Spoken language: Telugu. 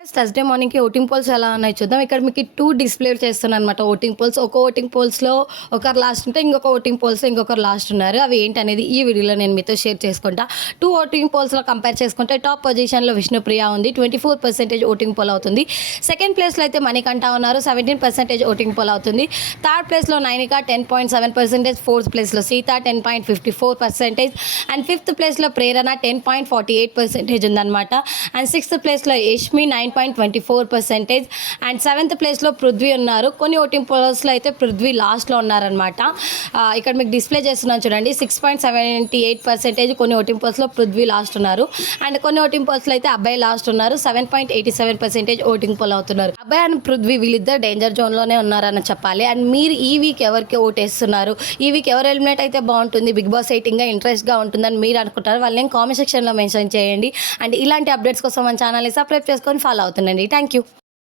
థర్స్‌డే మార్నింగ్‌కి ఓటింగ్ పోల్స్ ఎలా ఉన్నాయో చూద్దాం. ఇక్కడ మీకు 2 డిస్‌ప్లే చేస్తున్నానన్నమాట ఓటింగ్ పోల్స్. ఒక ఓటింగ్ పోల్స్‌లో ఒకరు లాస్ట్ ఉంటే, ఇంకొక ఓటింగ్ పోల్స్‌లో ఇంకొకరు లాస్ట్ ఉన్నారు. అవి ఏంటనేది ఈ వీడియోలో నేను మీతో షేర్ చేసుకుంటా. 2 ఓటింగ్ పోల్స్‌లో కంపేర్ చేసుకుంటే టాప్ పొజిషన్‌లో విష్ణుప్రియ ఉంది. 24% ఓటింగ్ పోల్ అవుతుంది. సెకండ్ ప్లేస్‌లో అయితే మణికంఠ ఉన్నారు. 17% ఓటింగ్ పోల్ అవుతుంది. థర్డ్ ప్లేస్‌లో నైనిక 10.7%, ఫోర్త్ ప్లేస్‌లో సీత 10.54% అండ్ ఫిఫ్త్ ప్లేస్‌లో ప్రేరణ 10.48% ఉందన్నమాట. అండ్ సిక్స్త్ ప్లేస్‌లో యష్మి 9.24% అండ్ సెవెంత్ ప్లేస్లో పృథ్వీ ఉన్నారు. కొన్ని ఓటింగ్ పోల్స్లో అయితే పృథ్వీ లాస్ట్లో ఉన్నారనమాట. ఇక్కడ మీకు డిస్ప్లే చేస్తున్నాను చూడండి. 6.78%, కొన్ని ఓటింగ్ పోల్స్లో పృథ్వీ లాస్ట్ ఉన్నారు. అండ్ కొన్ని ఓటింగ్ పోల్స్లో అయితే అబ్బాయి లాస్ట్ ఉన్నారు. 7.87% ఓటింగ్ పోల్ అవుతున్నారు. అబ్బాయి అండ్ పృథ్వీ వీళ్ళిద్దరు డేంజర్ జోన్లోనే ఉన్నారని చెప్పాలి. అండ్ మీరు ఈ వీక్ ఎవరికి ఓటేస్తున్నారు, ఈ వీక్ ఎవరు ఎలిమినేట్ అయితే బాగుంటుంది, బిగ్ బాస్ ఎయిటింగ్గా ఇంట్రెస్ట్గా ఉంటుందని మీరు అనుకుంటారు, వాళ్ళని కామెంట్ సెక్షన్లో మెన్షన్ చేయండి. అండ్ ఇలాంటి అప్డేట్స్ కోసం మన ఛానల్ని సబ్స్క్రైబ్ చేసుకొని ఫాలో అవుతుండండి. Thank you.